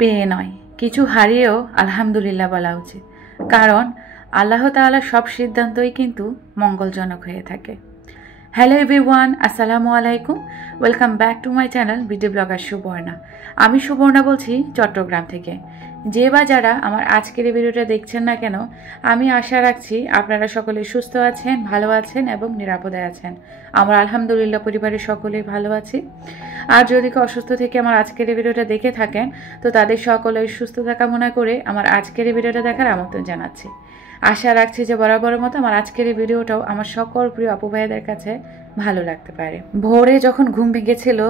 পেয়ে নয়, কিছু হারিয়েও আলহামদুলিল্লাহ বলা উচিত, কারণ আল্লাহ তাআলার সব সিদ্ধান্তই কিন্তু মঙ্গলজনক হয়ে থাকে। হ্যালো এভরিওয়ান, আসসালামু আলাইকুম। Welcome back to my channel BD blogger Suborna. আমি সুবর্ণা বলছি চট্টগ্রাম থেকে। যে বা যারা আমার আজকের এই ভিডিওটা দেখছেন না কেন, আমি আশা রাখছি আপনারা সকলে সুস্থ আছেন, ভালো আছেন এবং নিরাপদে আছেন। আমরা আলহামদুলিল্লাহ পরিবারের সকলেই ভালো আছি। আর যদি কেউ অসুস্থ থেকে আমার আজকের এই ভিডিওটা দেখে থাকেন, তো তাদের সকলের সুস্থতা কামনা করে আমার আজকের এই ভিডিওটা দেখার আমন্ত্রণ জানাচ্ছি। আশা রাখছি যে বরাবরের মতো আমার আজকের এই ভিডিওটাও আমার সকল প্রিয় আপু ভাইদের কাছে ভালো লাগতে পারে। ভোরে যখন ঘুম ভেঙেছিল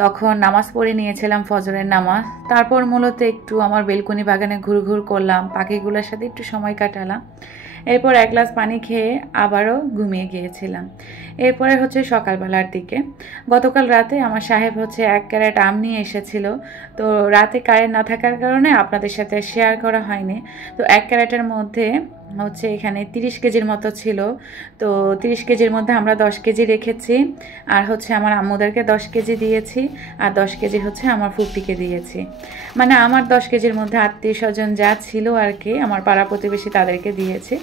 তখন নামাজ পড়ে নিয়েছিলাম, ফজরের নামাজ। তারপর মূলত একটু আমার বেলকনি বাগানে ঘুরঘুর করলাম, পাখিগুলোর সাথে একটু সময় কাটালাম। এরপর এক গ্লাস পানি খেয়ে আবারও ঘুমিয়ে গিয়েছিলাম। এরপরে হচ্ছে সকালবেলার দিকে গতকাল রাতে আমার সাহেব হচ্ছে 1 ক্যারেট আম নিয়ে এসেছিল। তো রাতে কারেন্ট না থাকার কারণে আপনাদের সাথে শেয়ার করা হয়নি। তো 1 ক্যারেটের মধ্যে হচ্ছে এখানে 30 কেজির মতো ছিল। তো 30 কেজির মধ্যে আমরা 10 কেজি রেখেছি, আর হচ্ছে আমার আম্মুদেরকে 10 কেজি দিয়েছি, আর 10 কেজি হচ্ছে আমার ফুপিকে দিয়েছি। মানে আমার 10 কেজির মধ্যে আত্মীয় স্বজন যা ছিল আর কি, আমার পাড়া প্রতিবেশী তাদেরকে দিয়েছি।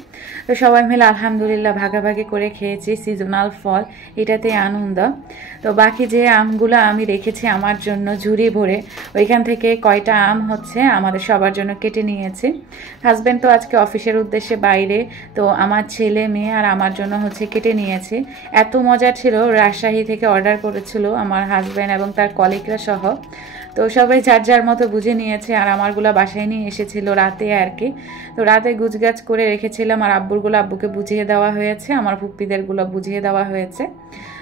তো সবাই মিলে আলহামদুলিল্লাহ ভাগাভাগি করে খেয়েছি। সিজনাল ফল, এটাতেই আনন্দ। তো বাকি যে আমগুলো আমি রেখেছি আমার জন্য ঝুড়ি ভরে, ওইখান থেকে কয়টা আম হচ্ছে আমাদের সবার জন্য কেটে নিয়েছি। হাজব্যান্ড তো আজকে অফিসের উদ্দেশ্যে বাইরে, তো আমার ছেলে মেয়ে আর আমার জন্য হচ্ছে কেটে নিয়েছি। এত মজা ছিল, রাজশাহী থেকে অর্ডার করেছিল আমার হাজব্যান্ড এবং তার কলিগরা সহ। তো সবাই যার যার মতো বুঝে নিয়েছে, আর আমারগুলো বাসায় নিয়ে এসেছিল রাতে আর কি। তো রাতে গুছগাছ করে রেখেছিলাম, আর আব্বুরগুলো আব্বুকে বুঝিয়ে দেওয়া হয়েছে, আমার ফুপ্পিদেরগুলো বুঝিয়ে দেওয়া হয়েছে।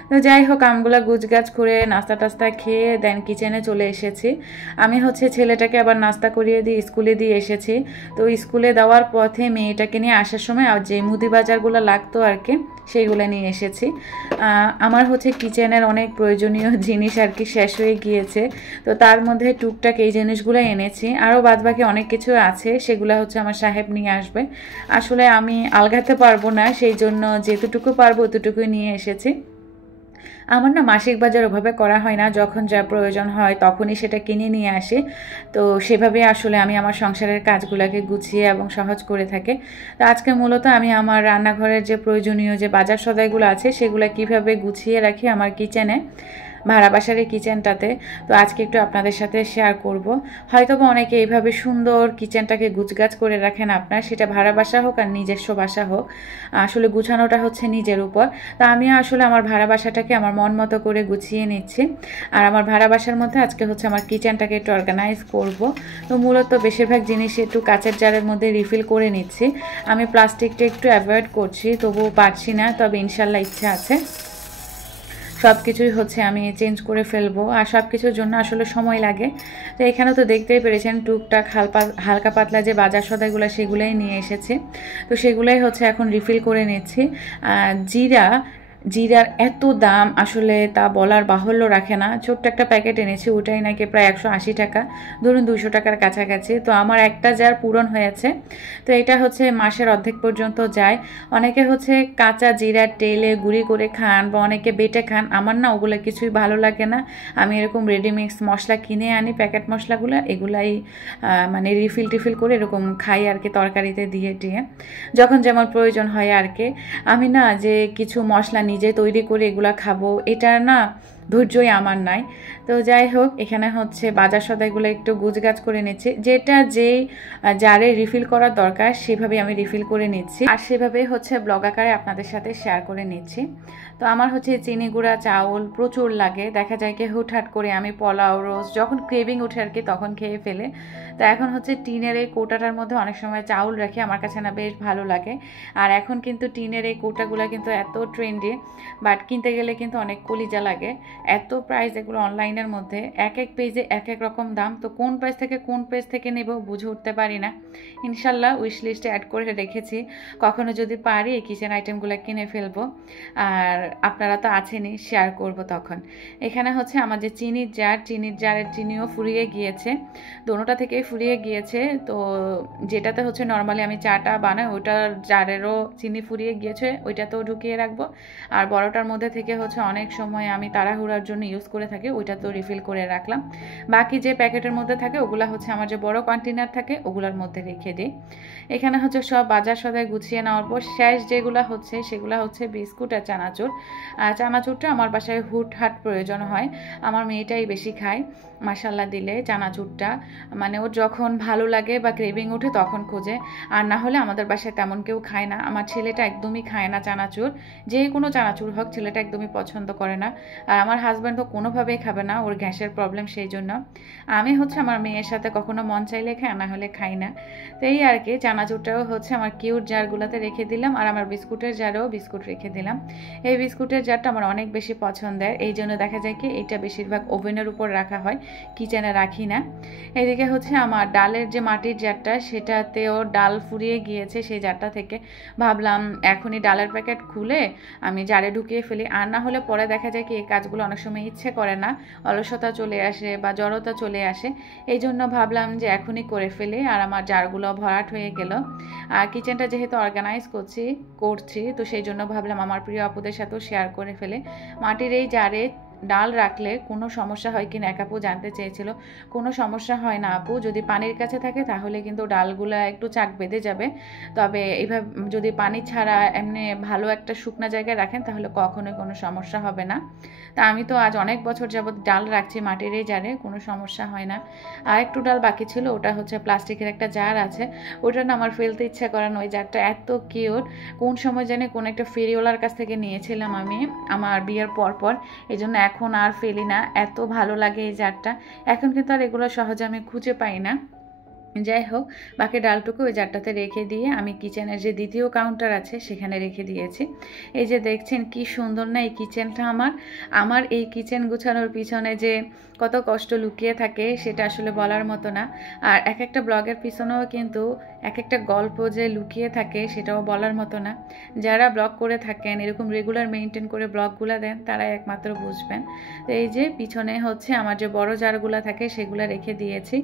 তো যাই হোক, আমগুলো গুছগাছ করে নাস্তা টাস্তা খেয়ে দেন কিচেনে চলে এসেছি। আমি হচ্ছে ছেলেটাকে আবার নাস্তা করিয়ে দিয়ে স্কুলে দিয়ে এসেছি। তো স্কুলে দেওয়ার পথে মেয়েটাকে নিয়ে আসার সময় আর যে মুদি বাজারগুলো লাগতো আর কি, সেইগুলো নিয়ে এসেছি। আমার হচ্ছে কিচেনের অনেক প্রয়োজনীয় জিনিস আর কি শেষ হয়ে গিয়েছে। তো তার মধ্যে টুকটাক এই জিনিসগুলো এনেছি, আরও বাদবাকি অনেক কিছু আছে, সেগুলো হচ্ছে আমার সাহেব নিয়ে আসবে। আসলে আমি আলগাতে পারবো না, সেই জন্য যেতটুকু পারবো অতটুকুই নিয়ে এসেছি। আমার না মাসিক বাজার ওভাবে করা হয় না, যখন যা প্রয়োজন হয় তখনই সেটা কিনে নিয়ে আসি। তো সেভাবে আসলে আমি আমার সংসারের কাজগুলোকে গুছিয়ে এবং সহজ করে থাকি। তো আজকে মূলত আমি আমার রান্নাঘরের যে প্রয়োজনীয় যে বাজার সদাইগুলো আছে সেগুলো কিভাবে গুছিয়ে রাখি আমার কিচেনে, ভাড়া বাসার এই কিচেনটাতে, তো আজকে একটু আপনাদের সাথে শেয়ার করব। হয়তো বা অনেকে এইভাবে সুন্দর কিচেনটাকে গুছগাছ করে রাখেন আপনার, সেটা ভাড়া বাসা হোক আর নিজস্ব বাসা হোক, আসলে গুছানোটা হচ্ছে নিজের উপর। তা আমি আসলে আমার ভাড়া বাসাটাকে আমার মন মতো করে গুছিয়ে নিচ্ছি, আর আমার ভাড়া বাসার মধ্যে আজকে হচ্ছে আমার কিচেনটাকে একটু অর্গানাইজ করব। তো মূলত বেশিরভাগ জিনিস একটু কাচের জারের মধ্যে রিফিল করে নিচ্ছি। আমি প্লাস্টিকটা একটু অ্যাভয়েড করছি, তবুও পারছি না, তবে ইনশাল্লাহ ইচ্ছা আছে সব কিছুই হচ্ছে আমি চেঞ্জ করে ফেলবো, আর সব কিছুর জন্য আসলে সময় লাগে। তো এখানে তো দেখতেই পেরেছেন টুকটাক হালকা পাতলা যে বাজার সদাইগুলো সেগুলোই নিয়ে এসেছি। তো সেগুলোই হচ্ছে এখন রিফিল করে নিচ্ছি। জিরার এত দাম আসলে তা বলার বাহুল্য রাখে না। ছোট্ট একটা প্যাকেট এনেছি, ওটাই নাকি প্রায় 180 টাকা, ধরুন 200 টাকার কাছাকাছি। তো আমার একটা জার পূরণ হয়েছে। তো এটা হচ্ছে মাসের অর্ধেক পর্যন্ত যায়। অনেকে হচ্ছে কাঁচা জিরার তেলে গুঁড়ি করে খান, বা অনেকে বেটে খান। আমার না ওগুলো কিছুই ভালো লাগে না। আমি এরকম রেডিমিক্স মশলা কিনে আনি, প্যাকেট মশলাগুলো, এগুলাই মানে রিফিল করে এরকম খাই আর কি, তরকারিতে দিয়ে যখন যেমন প্রয়োজন হয় আর কি। আমি না যে কিছু মশলা নিজে তৈরি করে এগুলা খাবো, এটা না ধৈর্যই আমার নাই। তো যাই হোক, এখানে হচ্ছে বাজার সদাইগুলো একটু গুছগাছ করে নিচ্ছি, যেটা যেই জারে রিফিল করার দরকার সেভাবে আমি রিফিল করে নিচ্ছি, আর সেভাবে হচ্ছে ব্লগ আকারে আপনাদের সাথে শেয়ার করে নিচ্ছি। তো আমার হচ্ছে চিনি গুঁড়া চাউল প্রচুর লাগে, দেখা যায় কি হুটহাট করে আমি পোলাও রোজ যখন ক্রেভিং উঠে আর কি তখন খেয়ে ফেলে। তো এখন হচ্ছে টিনের এই কৌটাটার মধ্যে অনেক সময় চাউল রাখি, আমার কাছে না বেশ ভালো লাগে। আর এখন কিন্তু টিনের এই কৌটাগুলো কিন্তু এত ট্রেন্ডি, বাট কিনতে গেলে কিন্তু অনেক কলিজা লাগে, এত প্রাইস এগুলো অনলাইনের মধ্যে, এক এক পেজে এক এক রকম দাম। তো কোন পেজ থেকে নেব বুঝে উঠতে পারি না। ইনশাল্লাহ উইশ লিস্টে অ্যাড করে রেখেছি, কখনো যদি পারি এই কিচেন আইটেমগুলো কিনে ফেলবো, আর আপনারা তো আছেনই, শেয়ার করব তখন। এখানে হচ্ছে আমার যে চিনির জারের চিনিও ফুরিয়ে গিয়েছে, দোনোটা থেকেই ফুরিয়ে গিয়েছে। তো যেটাতে হচ্ছে নর্মালি আমি চাটা বানাই ওইটার জারেরও চিনি ফুরিয়ে গিয়েছে, ওইটাতেও ঢুকিয়ে রাখবো। আর বড়টার মধ্যে থেকে হচ্ছে অনেক সময় আমি তাড়াহুড়ো তাড়াহুড়ার জন্য ইউজ করে থাকি ওইটা তো রিফিল করে রাখলাম। বাকি যে প্যাকেটের মধ্যে থাকে ওগুলা হচ্ছে আমার যে বড় কন্টেনার থাকে ওগুলোর মধ্যে রেখে দিই। এখানে হচ্ছে সব বাজার সদাই গুছিয়ে নেওয়ার পর শেষ যেগুলো হচ্ছে সেগুলো হচ্ছে বিস্কুট আর চানাচুর। চানাচুরটা আমার বাসায় হুটহাট প্রয়োজন হয়, আমার মেয়েটাই বেশি খায় মাসাল্লা দিলে চানাচুরটা, মানে ওর যখন ভালো লাগে বা ক্রেভিং ওঠে তখন খোঁজে, আর না হলে আমাদের বাসায় তেমন কেউ খায় না। আমার ছেলেটা একদমই খায় না চানাচুর, যে কোনো চানাচুর হোক ছেলেটা একদমই পছন্দ করে না, আর আমার হাজব্যান্ড তো কোনোভাবেই খাবে না, ওর গ্যাসের প্রবলেম, সেই জন্য আমি হচ্ছে আমার মেয়ের সাথে কখনো মন চাইলে খাই, না হলে খাই না। তো এই আর কি, চানাচুরটাও হচ্ছে আমার কিউট জারগুলোতে রেখে দিলাম, আর আমার বিস্কুটের জারেও বিস্কুট রেখে দিলাম। এই বিস্কুটের জারটা আমার অনেক বেশি পছন্দের, এই জন্য দেখা যায় কি এটা বেশিরভাগ ওভেনের উপর রাখা হয়, কিচেনে রাখি না। এদিকে হচ্ছে আমার ডালের যে মাটির জারটা সেটাতেও ডাল ফুরিয়ে গিয়েছে, সেই জারটা থেকে ভাবলাম এখনই ডালের প্যাকেট খুলে আমি জারে ঢুকিয়ে ফেলি, আর না হলে পরে দেখা যায় কি এই কাজগুলো অনেক সময় ইচ্ছে করে না, অলসতা চলে আসে বা জড়তা চলে আসে, এই জন্য ভাবলাম যে এখনই করে ফেলি, আর আমার জারগুলো ভরাট হয়ে গেল। আর কিচেনটা যেহেতু অর্গানাইজ করছি তো সেই জন্য ভাবলাম আমার প্রিয় আপুদের সাথেও শেয়ার করে ফেলে। মাটির এই জারে ডাল রাখলে কোনো সমস্যা হয় কিনা এক আপু জানতে চেয়েছিল। কোনো সমস্যা হয় না আপু, যদি পানির কাছে থাকে তাহলে কিন্তু ডালগুলো একটু চাক বেঁধে যাবে, তবে এইভাবে যদি পানি ছাড়া এমনি ভালো একটা শুকনা জায়গায় রাখেন তাহলে কখনোই কোনো সমস্যা হবে না। তা আমি তো আজ অনেক বছর যাবৎ ডাল রাখছি মাটির এই জারে, কোনো সমস্যা হয় না। আর একটু ডাল বাকি ছিল, ওটা হচ্ছে প্লাস্টিকের একটা জার আছে, ওটা না আমার ফেলতে ইচ্ছা করানো, ওই জারটা এত কিউট, কোন সময় জানি কোন একটা ফেরিওয়ালার কাছ থেকে নিয়েছিলাম আমি আমার বিয়ের পর, এই জন্য এখন আর ফেলি না, এত ভালো লাগে এই জারটা। এখন কিন্তু আর এগুলো সহজে আমি খুঁজে পাই না। যাই হোক, বাকি ডালটুকু ওই জারটাতে রেখে দিয়ে আমি কিচেনের যে দ্বিতীয় কাউন্টার আছে সেখানে রেখে দিয়েছি। এই যে দেখছেন কি সুন্দর না এই কিচেনটা আমার এই কিচেন গুছানোর পিছনে যে কত কষ্ট লুকিয়ে থাকে সেটা আসলে বলার মতো না। আর এক একটা ব্লগের পিছনেও কিন্তু এক একটা গল্প যে লুকিয়ে থাকে সেটাও বলার মতো না। যারা ব্লগ করে থাকেন এরকম রেগুলার মেনটেন করে ব্লগগুলো দেন তারাই একমাত্র বুঝবেন। তো এই যে পিছনে হচ্ছে আমার যে বড় জারগুলো থাকে সেগুলো রেখে দিয়েছি,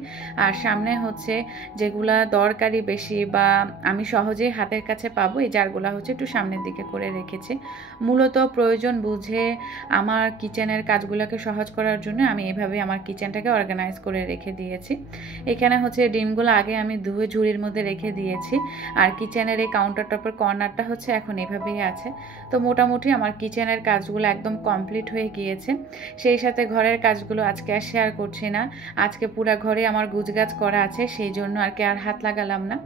আর সামনে হচ্ছে যেগুলা দরকারি বেশি বা আমি সহজেই হাতের কাছে পাবো এই জারগুলা হচ্ছে একটু সামনের দিকে করে রেখেছি। মূলত প্রয়োজন বুঝে আমার কিচেনের কাজগুলোকে সহজ করার জন্য আমি এভাবে আমার কিচেনটাকে অর্গানাইজ করে রেখে দিয়েছি। এখানে হচ্ছে ডিমগুলো আগে আমি ধুয়ে ঝুড়ির মধ্যে রেখে দিয়েছি, আর কিচেনের এই কাউন্টার টপের কর্নারটা হচ্ছে এখন এভাবেই আছে। তো মোটামুটি আমার কিচেনের কাজগুলো একদম কমপ্লিট হয়ে গিয়েছে। সেই সাথে ঘরের কাজগুলো আজকে আর শেয়ার করছি না, আজকে পুরো ঘরে আমার গুজগাছ করা আছে, সেই জন্য আর কি আর হাত লাগালাম না।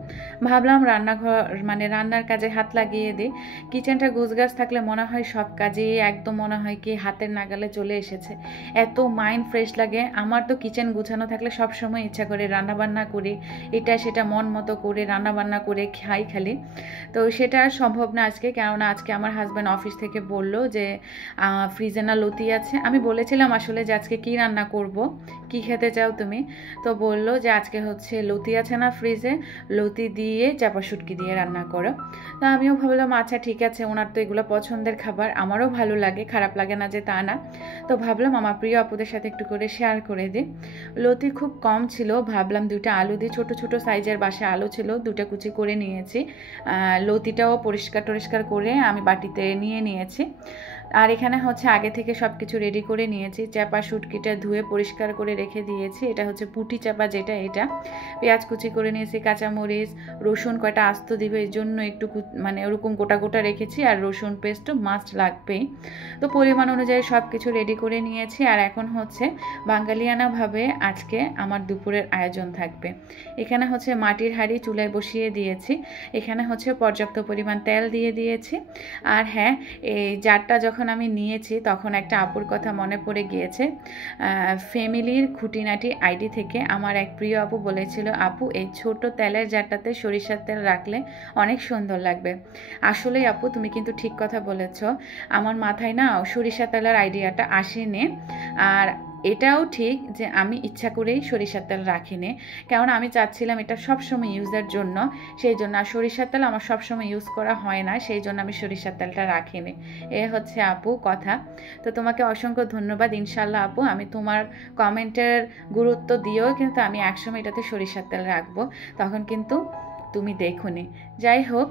ভাবলাম রান্নার কাজে হাত লাগিয়ে দিই। কিচেনটা গুজগাছ থাকলে মনে হয় সব কাজেই একদম মনে হয় কি হাতের নাগালে চলে এসেছে, এত মাইন্ড ফ্রেশ লাগে। আমার তো কিচেন গুছানো থাকলে সব সময় ইচ্ছা করে রান্নাবান্না করি, এটা সেটা মন মতো করে রান্নাবান্না করে খাই খালি। তো সেটা আর সম্ভব না আজকে, কেননা আজকে আমার হাজব্যান্ড অফিস থেকে বলল যে ফ্রিজে না লতি আছে। আমি বলেছিলাম আসলে যে আজকে কি রান্না করব, কি খেতে চাও তুমি, তো বলল যে আজকে হচ্ছে লতি আছে না ফ্রিজে, লতি দিয়ে চাপা শুটকি দিয়ে রান্না করো। তো আমিও ভাবলাম আচ্ছা ঠিক আছে, ওনার তো এগুলো পছন্দের খাবার, আমারও ভালো লাগে, খারাপ লাগে না যে তা না। তো ভাবলাম আমার প্রিয় আপুদের সাথে একটু করে শেয়ার করে দিই। লতি খুব কম ছিল, ভাবলাম 2টা আলু দিয়ে, ছোট ছোট সাইজের বাসায় আলু ছিল, 2টা কুচি করে নিয়েছি। লতিটাও পরিষ্কার করে আমি বাটিতে নিয়ে নিয়েছি। আর এখানে হচ্ছে আগে থেকে সব কিছু রেডি করে নিয়েছি। চাপা শুটকিটা ধুয়ে পরিষ্কার করে রেখে দিয়েছি, এটা হচ্ছে পুঁটি চাপা যেটা, এটা পেঁয়াজ কুচি করে নিয়েছি, কাঁচামরিচ, রসুন কয়টা আস্ত দিবে এই জন্য একটু মানে ওরকম গোটা গোটা রেখেছি, আর রসুন পেস্টও মাস্ট লাগবেই। তো পরিমাণ অনুযায়ী সব কিছু রেডি করে নিয়েছি। আর এখন হচ্ছে বাঙালিয়ানাভাবে আজকে আমার দুপুরের আয়োজন থাকবে। এখানে হচ্ছে মাটির হাঁড়ি চুলায় বসিয়ে দিয়েছি, এখানে হচ্ছে পর্যাপ্ত পরিমাণ তেল দিয়ে দিয়েছি। আর হ্যাঁ, এই জারটা যখন আমি নিয়েছি তখন একটা আপুর কথা মনে পড়ে গিয়েছে। ফ্যামিলির খুঁটিনাটি আইডি থেকে আমার এক প্রিয় আপু বলেছিল, আপু এই ছোট তেলের জারটাতে সরিষার তেল রাখলে অনেক সুন্দর লাগবে। আসলেই আপু তুমি কিন্তু ঠিক কথা বলেছ, আমার মাথায় না সরিষার তেলের আইডিয়াটা আসেনি। আর এটাও ঠিক যে আমি ইচ্ছা করেই সরিষার তেল রাখিনি, কারণ আমি চাচ্ছিলাম এটা সবসময় ইউজের জন্য, সেই জন্য। আর সরিষার তেল আমার সবসময় ইউজ করা হয় না, সেই জন্য আমি সরিষার তেলটা রাখিনি। এ হচ্ছে আপু কথা। তো তোমাকে অসংখ্য ধন্যবাদ। ইনশাল্লাহ আপু আমি তোমার কমেন্টের গুরুত্ব দিয়েও কিন্তু আমি একসময় এটাতে সরিষার তেল রাখবো, তখন কিন্তু তুমি দেখোনি। যাই হোক,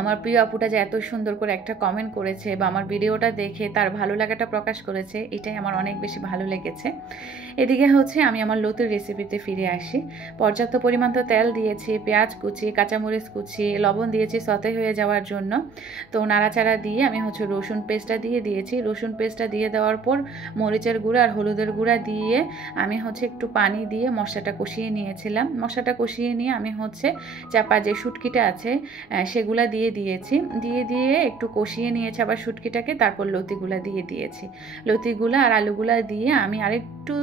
আমার প্রিয় আপুটা যে এত সুন্দর করে একটা কমেন্ট করেছে বা আমার ভিডিওটা দেখে তার ভালো লাগাটা প্রকাশ করেছে, এটাই আমার অনেক বেশি ভালো লেগেছে। এদিকে হচ্ছে আমি আমার লতির রেসিপিতে ফিরে আসি। পর্যাপ্ত পরিমাণ তো তেল দিয়েছি, পেঁয়াজ কুচি, কাঁচামরিচ কুচি, লবণ দিয়েছি সতে হয়ে যাওয়ার জন্য। তো নাড়াচাড়া দিয়ে আমি হচ্ছে রসুন পেস্টটা দিয়ে দিয়েছি। রসুন পেস্টটা দিয়ে দেওয়ার পর মরিচের গুঁড়া আর হলুদের গুঁড়া দিয়ে আমি হচ্ছে একটু পানি দিয়ে মশলাটা কষিয়ে নিয়েছিলাম। মশলাটা কষিয়ে নিয়ে আমি হচ্ছে চাপা যে শুটকিটা আছে সেগুলা দিয়েছি, দিয়ে একটু কষিয়ে নিয়েছি আবার শুটকিটাকে, তারপর লতিগুলা দিয়ে দিয়েছি। লতিগুলা আর আলুগুলা দিয়ে আমি আরেকটু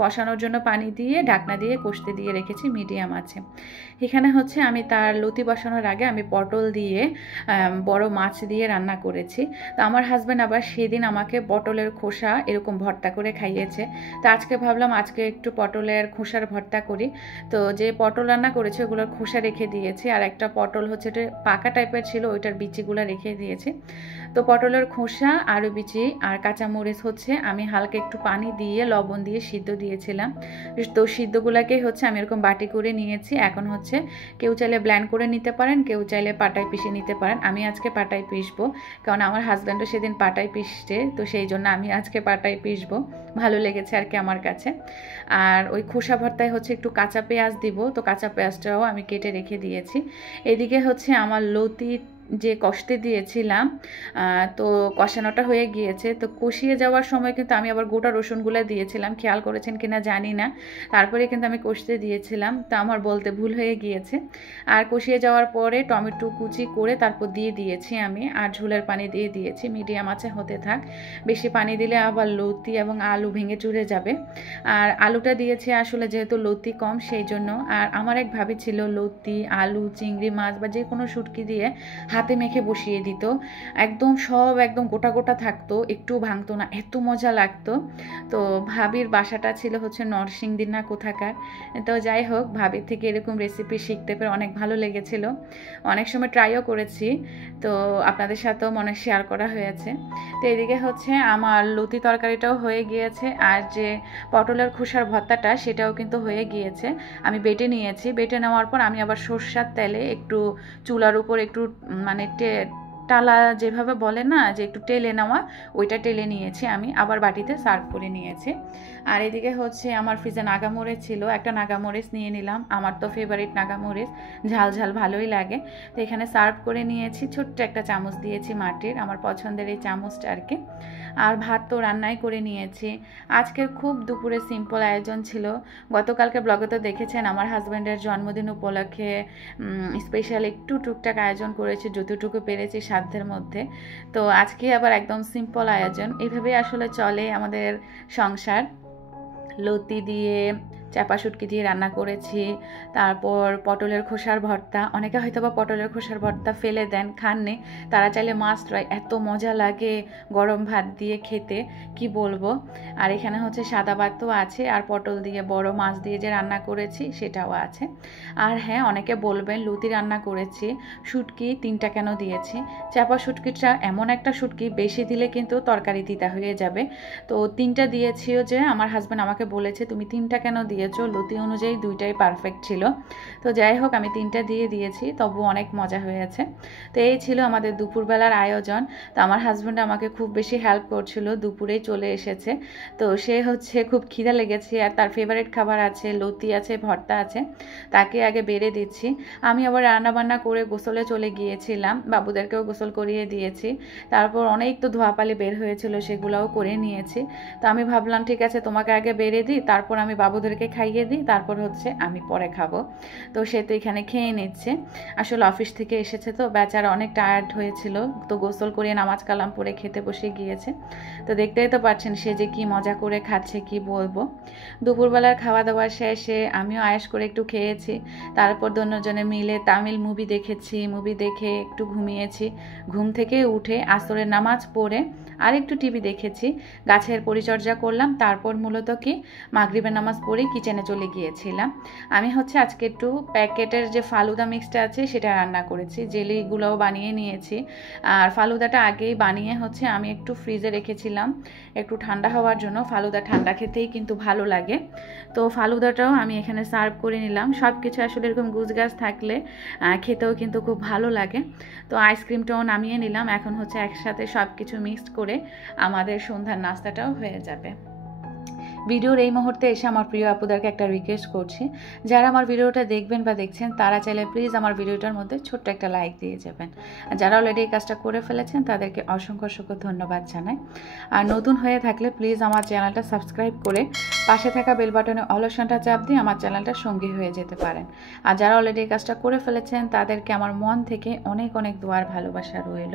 কষানোর জন্য পানি দিয়ে ঢাকনা দিয়ে কষতে দিয়ে রেখেছি মিডিয়াম আছে। এখানে হচ্ছে আমি তার লতি বসানোর আগে আমি পটল দিয়ে বড় মাছ দিয়ে রান্না করেছি। তো আমার হাজব্যান্ড আবার সেদিন আমাকে পটলের খোসা এরকম ভর্তা করে খাইয়েছে। তো আজকে ভাবলাম আজকে একটু পটলের খোসার ভর্তা করি। তো যে পটল রান্না করেছে ওগুলোর খোসা রেখে দিয়েছি, আর একটা পটল হচ্ছে পাকা টাইপের ছিল, ওইটার বিচিগুলো রেখে দিয়েছি। তো পটলের খোসা আলু বিচি আর কাঁচামরিচ হচ্ছে আমি হালকা একটু পানি দিয়ে লবণ দিয়ে সিদ্ধ দিয়েছিলাম। তো সিদ্ধগুলোকে হচ্ছে আমি এরকম বাটি করে নিয়েছি। এখন হচ্ছে কেউ চাইলে ব্ল্যান্ড করে নিতে পারেন, কেউ চাইলে পাটায় পিষে নিতে পারেন। আমি আজকে পাটায় পিষবো, কারণ আমার হাজব্যান্ডও সেদিন পাটায় পিষছে, তো সেই জন্য আমি আজকে পাটায় পিষবো। ভালো লেগেছে আর কি আমার কাছে। আর ওই খোসা ভর্তায় হচ্ছে একটু কাঁচা পেঁয়াজ দিব, তো কাঁচা পেঁয়াজটাও আমি কেটে রেখে দিয়েছি। এদিকে হচ্ছে আমার লতি যে কষতে দিয়েছিলাম, তো কষানোটা হয়ে গিয়েছে। তো কষিয়ে যাওয়ার সময় কিন্তু আমি আবার গোটা রসুনগুলো দিয়েছিলাম, খেয়াল করেছেন কিনা জানি না। তারপরে কিন্তু আমি কষতে দিয়েছিলাম, তো আমার বলতে ভুল হয়ে গিয়েছে। আর কষিয়ে যাওয়ার পরে টমেটো কুচি করে তারপর দিয়ে দিয়েছি আমি, আর ঝোলের পানি দিয়ে দিয়েছি। মিডিয়াম আছে হতে থাক, বেশি পানি দিলে আবার লতি এবং আলু ভেঙে চুরে যাবে। আর আলুটা দিয়েছি আসলে যেহেতু লতি কম সেই জন্য। আর আমার এক ভাবি ছিল লতি, আলু, চিংড়ি মাছ বা যে কোনো শুটকি দিয়ে হাতে মেখে বসিয়ে দিত, একদম সব একদম গোটা গোটা থাকতো, একটু ভাঙতো না, এত মজা লাগতো। তো ভাবির বাসাটা ছিল হচ্ছে নরসিংদী না কোথাকার। তো যাই হোক, ভাবির থেকে এরকম রেসিপি শিখতে পেরে অনেক ভালো লেগেছিল। অনেক সময় ট্রাইও করেছি, তো আপনাদের সাথেও মনে শেয়ার করা হয়েছে। তো এদিকে হচ্ছে আমার লতি তরকারিটাও হয়ে গিয়েছে, আর যে পটলের খোসার ভর্তাটা সেটাও কিন্তু হয়ে গিয়েছে। আমি বেটে নিয়েছি, বেটে নেওয়ার পর আমি আবার সরষের তেলে একটু চুলার উপর একটু মানে টালা যেভাবে বলে না যে একটু টেলে নেওয়া, ওইটা টেলে নিয়েছি আমি, আবার বাটিতে সার্ভ করে নিয়েছি। আর এদিকে হচ্ছে আমার ফ্রিজে নাগামরিচ ছিল, একটা নাগামরিচ নিয়ে নিলাম। আমার তো ফেভারিট নাগামরিচ, ঝাল ঝাল ভালোই লাগে। তো এখানে সার্ভ করে নিয়েছি, ছোট্ট একটা চামচ দিয়েছি মাটির, আমার পছন্দের এই চামচটা আর কি। আর ভাত তো রান্নাই করে নিয়েছি। আজকের খুব দুপুরে সিম্পল আয়োজন ছিল। গতকালকে ব্লগে তো দেখেছেন আমার হাজব্যান্ডের জন্মদিন উপলক্ষে স্পেশাল একটু টুকটাক আয়োজন করেছি, যতটুকু পেরেছি সাধ্যের মধ্যে। তো আজকে আবার একদম সিম্পল আয়োজন। এইভাবেই আসলে চলে আমাদের সংসার। লতি দিয়ে চাপা শুটকি দিয়ে রান্না করেছি, তারপর পটলের খোসার ভর্তা। অনেকে হয়তো বা পটলের খোসার ভর্তা ফেলে দেন, খাননি, তারা চাইলে মাছ ট্রাই, এত মজা লাগে গরম ভাত দিয়ে খেতে কি বলবো। আর এখানে হচ্ছে সাদা ভাতও আছে, আর পটল দিয়ে বড় মাছ দিয়ে যে রান্না করেছি সেটাও আছে। আর হ্যাঁ, অনেকে বলবেন লতি রান্না করেছি, শুটকি 3টা কেন দিয়েছি। চাপা শুটকিটা এমন একটা শুটকি, বেশি দিলে কিন্তু তরকারি তিতা হয়ে যাবে। তো 3টা দিয়েছিও, যে আমার হাজব্যান্ড আমাকে বলেছে তুমি 3টা কেন দিয়েছো, লতি অনুযায়ী 2টাই পারফেক্ট ছিল। তো যাই হোক, আমি 3টা দিয়ে দিয়েছি, তবু অনেক মজা হয়েছে। তো এই ছিল আমাদের দুপুরবেলার আয়োজন। তো আমার হাজব্যান্ড আমাকে খুব বেশি হেল্প করছিল, দুপুরেই চলে এসেছে। তো সে হচ্ছে খুব খিদা লেগেছে, আর তার ফেভারিট খাবার আছে, লতি আছে, ভর্তা আছে, তাকে আগে বেড়ে দিচ্ছি। আমি আবার রান্নাবান্না করে গোসলে চলে গিয়েছিলাম, বাবুদেরকেও গোসল করিয়ে দিয়েছি। তারপর অনেক তো ধোয়াপালি বের হয়েছিল, সেগুলোও করে নিয়েছি। তো আমি ভাবলাম ঠিক আছে তোমাকে আগে বেড়ে দিই, তারপর আমি বাবুদেরকে খাইয়ে দিই, তারপর হচ্ছে আমি পরে খাবো। তো সে তো এখানে খেয়ে নিচ্ছে। আসলে অফিস থেকে এসেছে তো বেচারা অনেক টায়ার্ড হয়েছিল, তো গোসল করিয়ে নামাজ কালাম পরে খেতে বসে গিয়েছে। তো দেখতেই তো পাচ্ছেন সে যে কি মজা করে খাচ্ছে কি বলবো। দুপুরবেলার খাওয়া দাওয়া শেষে আমিও আয়েশ করে একটু খেয়েছি, তারপর দুজনে মিলে তামিল মুভি দেখেছি। মুভি দেখে একটু ঘুমিয়েছি। ঘুম থেকে উঠে আসরের নামাজ পড়ে আর একটু টিভি দেখেছি, গাছের পরিচর্যা করলাম। তারপর মূলত কি মাগরিবের নামাজ পড়ে কিচেনে চলে গিয়েছিলাম। আমি হচ্ছে আজকে একটু প্যাকেটের যে ফালুদা মিক্সটা আছে সেটা রান্না করেছি, জেলিগুলোও বানিয়ে নিয়েছি। আর ফালুদাটা আগেই বানিয়ে হচ্ছে আমি একটু ফ্রিজে রেখেছিলাম একটু ঠান্ডা হওয়ার জন্য। ফালুদা ঠান্ডা খেতেই কিন্তু ভালো লাগে। তো ফালুদাটাও আমি এখানে সার্ভ করে নিলাম। সব কিছু আসলে এরকম গুছগাছ থাকলে খেতেও কিন্তু খুব ভালো লাগে। তো আইসক্রিমটাও নামিয়ে নিলাম। এখন হচ্ছে একসাথে সব কিছু মিক্সড করে আমাদের সন্ধ্যার নাস্তাটাও হয়ে যাবে। ভিডিওর এই মুহূর্তে এসে আমার প্রিয় আপুদেরকে একটা রিকোয়েস্ট করছি, যারা আমার ভিডিওটা দেখবেন বা দেখছেন তারা চাইলে প্লিজ আমার ভিডিওটার মধ্যে ছোট্ট একটা লাইক দিয়ে যাবেন। যারা অলরেডি এই কাজটা করে ফেলেছেন তাদেরকে অসংখ্য অসংখ্য ধন্যবাদ জানাই। আর নতুন হয়ে থাকলে প্লিজ আমার চ্যানেলটা সাবস্ক্রাইব করে পাশে থাকা বেল বাটনে অল অপশনটা চাপ দিয়ে আমার চ্যানেলটার সঙ্গী হয়ে যেতে পারেন। আর যারা অলরেডি এই কাজটা করে ফেলেছেন তাদেরকে আমার মন থেকে অনেক অনেক দোয়ার ভালোবাসা রইল।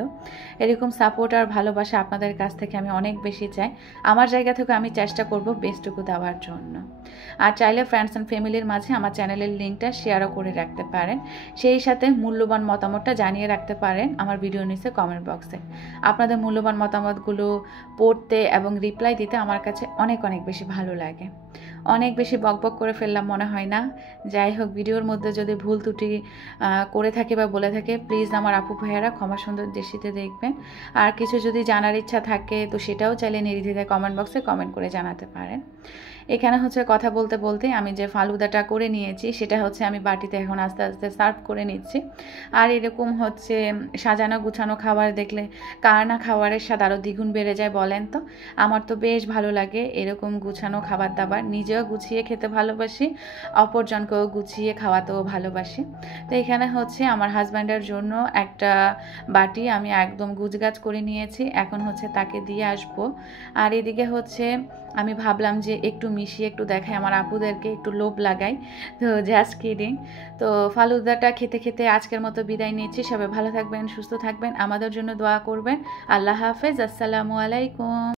এরকম সাপোর্ট আর ভালোবাসা আপনাদের কাছ থেকে আমি অনেক বেশি চাই। আমার জায়গা থেকে আমি চেষ্টা করব বেস্টটুকু দেওয়ার জন্য। আর চাইলে ফ্রেন্ডস অ্যান্ড ফ্যামিলির মাঝে আমার চ্যানেলের লিঙ্কটা শেয়ারও করে রাখতে পারেন। সেই সাথে মূল্যবান মতামতটা জানিয়ে রাখতে পারেন আমার ভিডিও নিচে কমেন্ট বক্সে। আপনাদের মূল্যবান মতামতগুলো পড়তে এবং রিপ্লাই দিতে আমার কাছে অনেক অনেক বেশি ভালো লাগে। অনেক বেশি বকবক করে ফেললাম মনে হয় না? যাই হোক, ভিডিওর মধ্যে যদি ভুল ত্রুটি করে থাকে বা বলে থাকে প্লিজ আমার আপু ভাইয়ারা ক্ষমা সুন্দর দৃষ্টিতে দেখবেন। আর কিছু যদি জানার ইচ্ছা থাকে তো সেটাও চাইলে নির্দ্বিধায় কমেন্ট বক্সে কমেন্ট করে জানাতে পারেন। এখানে হচ্ছে কথা বলতে বলতে আমি যে ফালুদাটা করে নিয়েছি সেটা হচ্ছে আমি বাটিতে এখন আস্তে আস্তে সার্ভ করে নিচ্ছি। আর এরকম হচ্ছে সাজানো গুছানো খাবার দেখলে কার না খাবারের স্বাদ আরও দ্বিগুণ বেড়ে যায় বলেন তো? আমার তো বেশ ভালো লাগে এরকম গুছানো খাবার দাবার। নিজেও গুছিয়ে খেতে ভালোবাসি, অপরজনকেও গুছিয়ে খাওয়াতেও ভালোবাসি। তো এখানে হচ্ছে আমার হাজব্যান্ডের জন্য একটা বাটি আমি একদম গুছগাছ করে নিয়েছি, এখন হচ্ছে তাকে দিয়ে আসবো। আর এদিকে হচ্ছে আমি ভাবলাম যে একটু মিশিয়ে একটু দেখাই আমার আপুদেরকে, একটু লোভ লাগাই। তো জাস্ট কিডিং। তো ফালুদাটা খেতে খেতে আজকের মতো বিদায় নিচ্ছি। সবাই ভালো থাকবেন, সুস্থ থাকবেন, আমাদের জন্য দোয়া করবেন। আল্লাহ হাফেজ, আসসালামু আলাইকুম।